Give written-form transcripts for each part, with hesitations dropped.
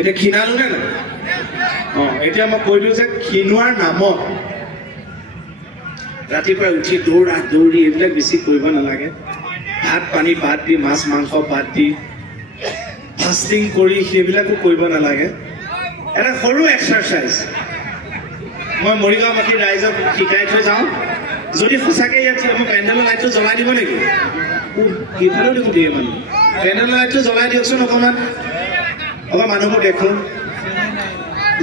এটা ক্ষীণালো নে নাই এতিয়া মই কৈ দিওঁ যে ক্ষীণোৱাৰ নামত ৰাতিপুৱা উঠি দৌৰি এইবিলাক বেছি কৰিব নালাগে ভাত পানী বাদ দি মাছ মাংস বাদ দি ফাষ্টিং কৰি সেইবিলাকো কৰিব নালাগে এটা সৰু এক্সাৰচাইজ মই মৰিগাঁওবাসী ৰাইজক শিকাই থৈ যাওঁ যদি সঁচাকৈ ইয়াত মই পেণ্ডেলৰ লাইটটো জ্বলাই দিব নেকি সেইফালেও দেখোন দিয়ে মানুহ পেণ্ডেলৰ লাইটটো জ্বলাই দিয়কচোন অকণমান মানুহবোৰ দেখোঁ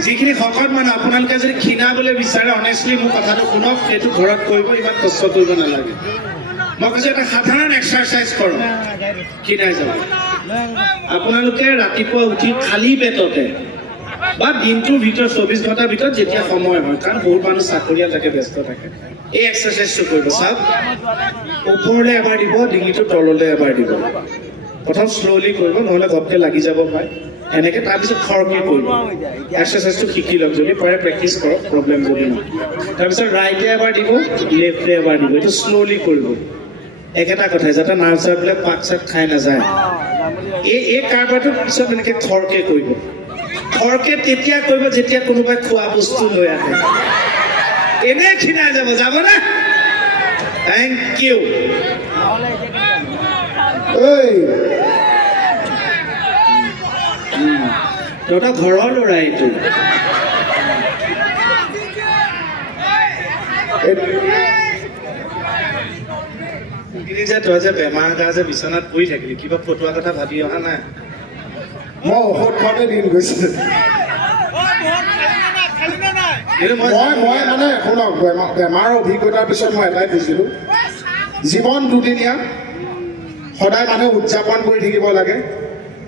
যিখিনি শকত মানুহ আপোনালোকে যদি ক্ষীণাবলৈ বিচাৰে অনেষ্টলি মোৰ কথাটো শুনক সেইটো ঘৰত কৰিব ইমান কষ্ট কৰিব নালাগে মই কৈছোঁ এটা সাধাৰণ এক্সাৰচাইজ কৰক ক্ষীণাই যাব আপোনালোকে ৰাতিপুৱা উঠি খালী পেটতে বা দিনটোৰ ভিতৰত 24 ঘণ্টাৰ ভিতৰত যেতিয়া সময় হয় কাৰণ বহুত মানুহ চাকৰিয়াল থাকে ব্যস্ত থাকে এই এক্সাৰচাইজটো কৰিব চাওক ওপৰলৈ এবাৰ দিব ডিঙিটো তললৈ এবাৰ দিব প্ৰথম শ্ল'লি কৰিব নহ'লে ঘপকৈ লাগি যাব পাৰে এনেকৈ তাৰপিছত খৰকৈ কৰিব এক্সাৰচাইজটো শিকি লওক যদি পাৰে প্ৰেক্টিচ কৰক প্ৰব্লেম যদি নহয় তাৰপিছত ৰাইটে এবাৰ দিব লেফ্টে এবাৰ দিব এইটো শ্ল'লি কৰিব একেটা কথাই যাতে নাৰ্ভ চাৰ্ভবিলাক পাক চাক খাই নাযায় এই কাৰবাৰটো পিছত এনেকৈ খৰকৈ কৰিব খৰকৈ তেতিয়া কৰিব যেতিয়া কোনোবাই খোৱা বস্তু লৈ আহে এনেই ক্ষীণাই যাব না থেংক ইউ তহঁতৰ ঘৰৰ ল'ৰা এইটো যে তই যে বেমাৰ গা যে বিচনাত পৰি থাকিলি কিবা ফটোৱা কথা ভাবি অহা নাই মই ঔষধ খোৱাতে দিন গৈছে মই মানে শুনক বেমাৰৰ অভিজ্ঞতাৰ পিছত মই এটাই বুজিলোঁ জীৱন দুদিনীয়া সদায় মানুহে উদযাপন কৰি থাকিব লাগে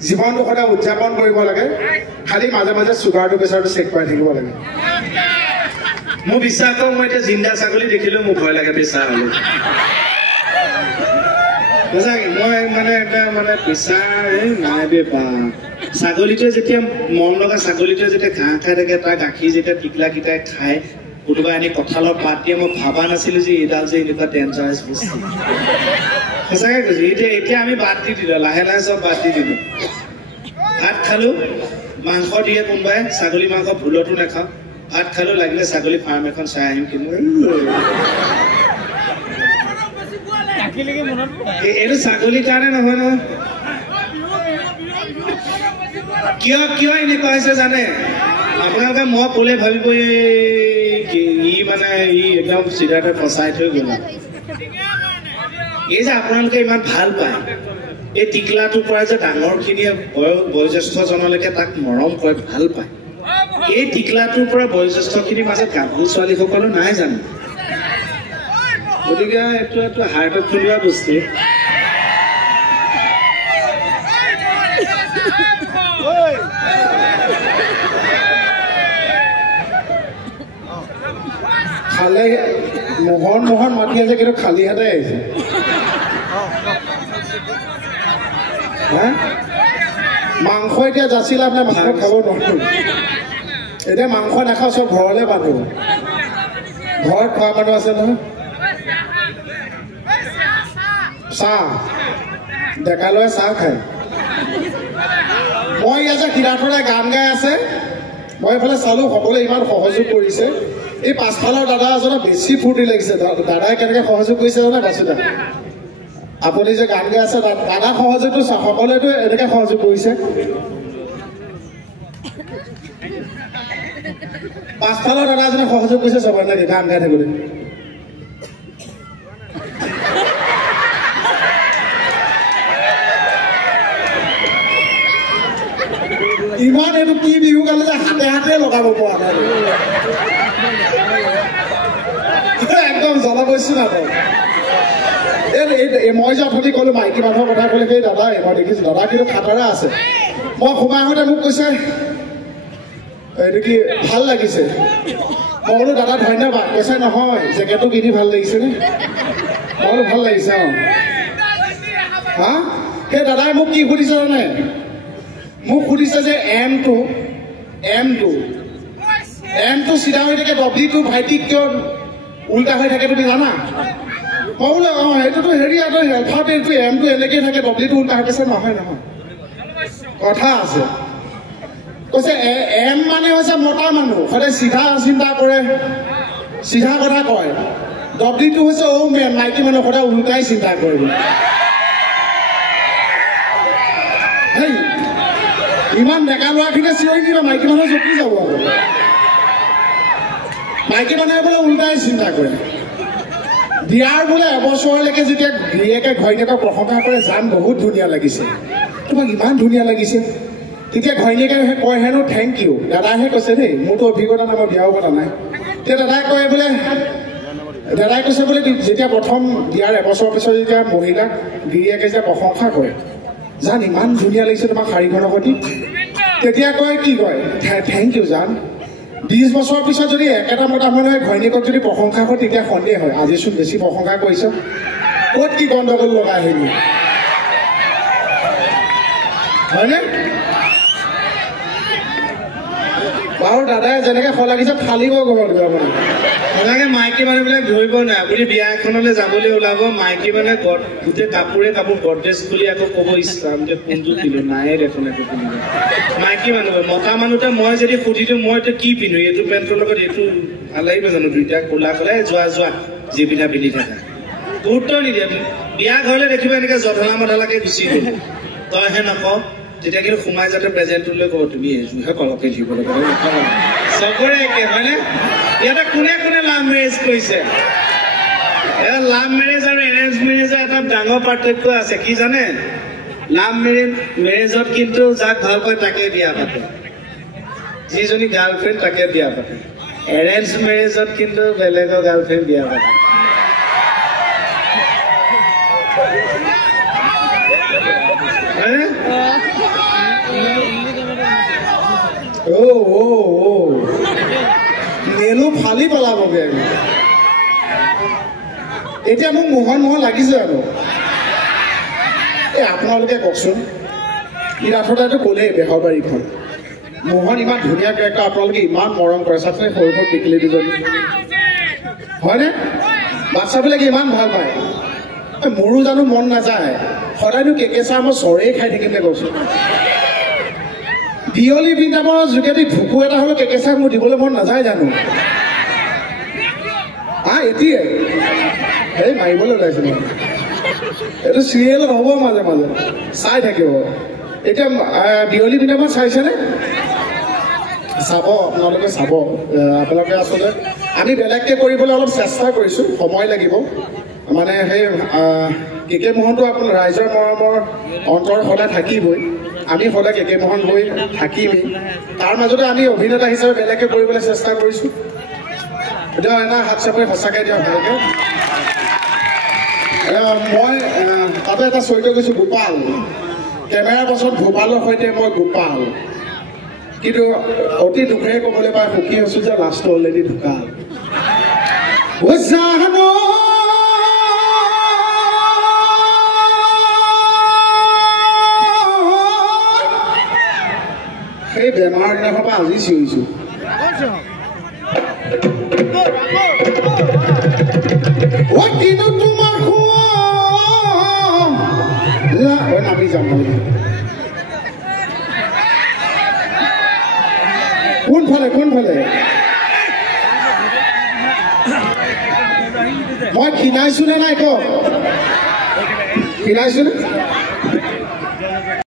জীৱনটো সদায় উদযাপন কৰিব লাগে খালি মাজে মাজে চুগাৰটো প্ৰেচাৰটো চেক কৰি থাকিব লাগে মোৰ বিশ্বাস কৰক মই এতিয়া জিন্দা ছাগলী দেখিলেও মোৰ ভয় লাগে প্ৰেচাৰ হ'লে মই মানে এটা মানে প্ৰেচাৰ নাই দে বা ছাগলীটোৱে যেতিয়া মৰম লগা ছাগলীটোৱে যেতিয়া ঘাঁহ খাই থাকে তাৰ গাখীৰ যেতিয়া টিকলাকেইটাই খায় কোনোবাই আনি কঁঠালৰ পাত দিয়ে মই ভাবা নাছিলোঁ যে এইডাল যে এনেকুৱা ডেঞ্জাৰাছ বস্তু সঁচাকৈ কৈছোঁ এতিয়া আমি বাদ দি দিলোঁ লাহে লাহে চব বাদ দি দিলোঁ ভাত খালোঁ মাংস দিয়ে কোনোবাই ছাগলী মাংস ভুলতো নাখাওঁ ভাত খালোঁ লাগিলে ছাগলী ফাৰ্ম এখন চাই আহিম কিন্তু এইটো ছাগলীৰ কাৰণে নহয় নহয় কিয় এনেকুৱা হৈছে জানে আপোনালোকে মই ক'লে ভাবিব ই মানে ই একদম চিধাতে ফচাই থৈ গ'ল এই যে আপোনালোকে ইমান ভাল পায় এই টিকলাটোৰ পৰা যে ডাঙৰখিনিয়ে বয়োজ্যেষ্ঠজনলৈকে তাক মৰম কৰে ভাল পায় এই টিকলাটোৰ পৰা বয়োজ্যেষ্ঠখিনিৰ মাজত গাভৰু ছোৱালীসকলো নাই জানো গতিকে এইটো হাৰ্টত খুলিওৱা বস্তু খালে মোহন মাতি আছে কিন্তু খালী হাতে আহিছে মাংস এতিয়া যাচিলে আপোনাৰ মাংস খাব নোৱাৰো এতিয়া মাংস নাখাওঁ চব ঘৰলৈ বান্ধো ঘৰত খোৱা মানুহ আছে নহয় চাহ ডেকা লৈ চাহ খায় মই ইয়াত যে কিৰাথৰাই গান গাই আছে মই এইফালে চালোঁ সকলোৱে ইমান সহযোগ কৰিছে এই পাছফালৰ দাদা এজনৰ বেছি ফূৰ্তি লাগিছে দাদাই কেনেকৈ সহযোগ কৰিছে জানে বাচুদা আপুনি যে গান গাই আছে দাদা সহযোগটো সকলোৱেতো এনেকৈ সহযোগ কৰিছে পাছফালৰ দাদা এজনে সহযোগ কৰিছে চবৰ নেকি গান গাই থাকোঁতে ইমান এইটো কি বিহু গালে যে হাতে হাতে লগাব পৰা নাই একদম জলবৈছো না মই যে অথনি ক'লো মাইকী মানুহৰ কথা ক'লে সেই দাদাই মই দেখিছোঁ দাদা কিন্তু খাটাৰা আছে মই সোমাই আহোঁতে মোক কৈছে এইটো কি ভাল লাগিছে মই বোলো দাদা ধন্যবাদ কৈছে নহয় জেকেটটো কিনি ভাল লাগিছেনে মই বোলো ভাল লাগিছে অঁ হা সেই দাদাই মোক কি সুধিছে জানে মোক সুধিছে যে এমটো চিধা হৈ থাকে ডব্লিউটো ভাইটিক কিয় উল্টা হৈ থাকে তুমি জানা মই বোলে অঁ সেইটোতো হেৰি এলফাবেটটো এমটো এনেকৈ থাকে ডব্লিউটো উল্টা হৈ গৈছে নহয় কথা আছে কৈছে এম মানে হৈছে মতা মানুহ সদায় চিধা চিন্তা কৰে চিধা কথা কয় ডব্লিউটো হৈছে মাইকী মানুহ সদায় উল্টাই চিন্তা কৰে হেই ইমান ডেকা ল'ৰাখিনিয়ে চিঞৰি কিবা মাইকী মানুহ জপি যাব আৰু মাইকী মানুহে বোলে উল্টাই চিন্তা কৰে বিয়াৰ বোলে এবছৰলৈকে যেতিয়া গিৰিয়েকে ঘৈণীয়েকক প্ৰশংসা কৰে জান বহুত ধুনীয়া লাগিছে তোমাক ইমান ধুনীয়া লাগিছে তেতিয়া ঘৈণীয়েকে কয় হেনো থেংক ইউ দাদাহে কৈছে দেই মোৰতো অভিজ্ঞতা নাই মই বিয়াও পতা নাই তেতিয়া দাদাই কয় বোলে দাদাই কৈছে বোলে যেতিয়া প্ৰথম বিয়াৰ এবছৰৰ পিছত যেতিয়া মহিলাক গিৰিয়েকে যেতিয়া প্ৰশংসা কৰে জান ইমান ধুনীয়া লাগিছে তোমাক শাৰীখনৰ সৈতে তেতিয়া কয় কি কয় থেংক ইউ জান 20 বছৰৰ পিছত যদি একেটা মতা মানুহে ঘৈণীয়েকক যদি প্ৰশংসা কৰে তেতিয়া সন্দেহ হয় আজিচোন বেছি প্ৰশংসা কৰিছ ক'ত কি গণ্ডগোল লগাই আহিলি হয়নে বাৰু দাদাই যেনেকৈ লাগিছে ফালিব ঘৰত গৈ আপুনি সঁচাকৈ মাইকী মানুহবিলাক ধৰিব নাই আপুনি বিয়া এখনলৈ যাবলৈ ওলাব মাইকী মানে গোটেই কাপোৰে কাপোৰ গডৰেজ খুলি আকৌ ক'ব ইছলাম যে কোনযোৰ পিন্ধো নায়ে দেখোন একো পিন্ধিব মাইকী মানুহ মতা মানুহতে মই যদি সুধি দিওঁ মই এতিয়া কি পিন্ধো এইটো পেণ্টৰ লগত এইটো ভাল লাগিব জানো দুইটা ক'লা ক'লাই যোৱা যি পিন্ধা পিন্ধি থাকা গুৰুত্ব নিদিয়ে বিয়া ঘৰলৈ দেখিব এনেকৈ জধলা মধলাকৈ গুচি গ'ল তইহে নকওঁ তেতিয়া কিন্তু সোমাই যাতে প্ৰেজেণ্টলৈ ক'ব তুমি এইযোৰহে কলকে দিব লাগে চবৰে একে হয়নে ইয়াতে কোনে কোনে লাভ মেৰেজ কৰিছে লাভ মেৰেজ আৰু এৰেঞ্জ মেৰেজৰ এটা ডাঙৰ পাৰ্থক্য আছে কি জানে লাভ মেৰেজত কিন্তু যাক ভাল পায় তাকে বিয়া পাতে যিজনী গাৰ্লফ্ৰেণ্ড তাকে বিয়া পাতে এৰেঞ্জ মেৰেজত কিন্তু বেলেগৰ গাৰ্লফ্ৰেণ্ড বিয়া পাতে নেলো ফালি পেলাবগে এতিয়া মোক মোহন লাগিছে আৰু এই আপোনালোকে কওকচোন ইৰাথদাইতো ক'লেই বেহৰবাৰীখন মোহন ইমান ধুনীয়া কেৰেক্টাৰ আপোনালোকে ইমান মৰম কৰে চাচোন সৰু সৰু টিকলি দুজনী হয়নে বাচ্চাবিলাকে ইমান ভাল পায় মোৰো জানো মন নাযায় সদায়নো কেঁকেচা মই চৰেই খাই থাকিলে কৈছোঁ বিয়লি বৃন্দাবনৰ যোগেদি ভুকু এটা হ'লেও কেঁকেচা মোৰ দিবলৈ মন নাযায় জানো এতিয়াই এই মাৰিবলৈ ওলাইছে মই এইটো চিৰিয়েল হ'ব মাজে মাজে চাই থাকিব এতিয়া বিয়লি বৃন্দাবন চাইছেনে চাব আপোনালোকে চাব আপোনালোকে আচলতে আমি বেলেগকৈ কৰিবলৈ অলপ চেষ্টা কৰিছোঁ সময় লাগিব মানে সেই কে মোহনটো আপোনাৰ ৰাইজৰ মৰমৰ অন্তৰ সদায় থাকিবই আমি সদায় কে মোহন হৈ থাকিমেই তাৰ মাজতে আমি অভিনেতা হিচাপে বেলেগকৈ কৰিবলৈ চেষ্টা কৰিছোঁ এতিয়া এটা হাত চাপৰি সঁচাকৈ দিয়ক ভালকৈ মই তাতে এটা চৰিত্ৰ কৈছোঁ গোপাল কেমেৰাৰ পাছত গোপালৰ সৈতে মই গোপাল কিন্তু অতি দুখেৰে ক'বলৈ পাই সুখী হৈছোঁ যে লাষ্টটো অলৰেডি ঢুকাল সেই বেমাৰ দিনাখনৰ পৰা আজি চিঞৰিছোঁ কিন্তু তোমাৰ নামি যাম কোনফালে মই খিনাইছো নে নাই কওক খিনাইছো নে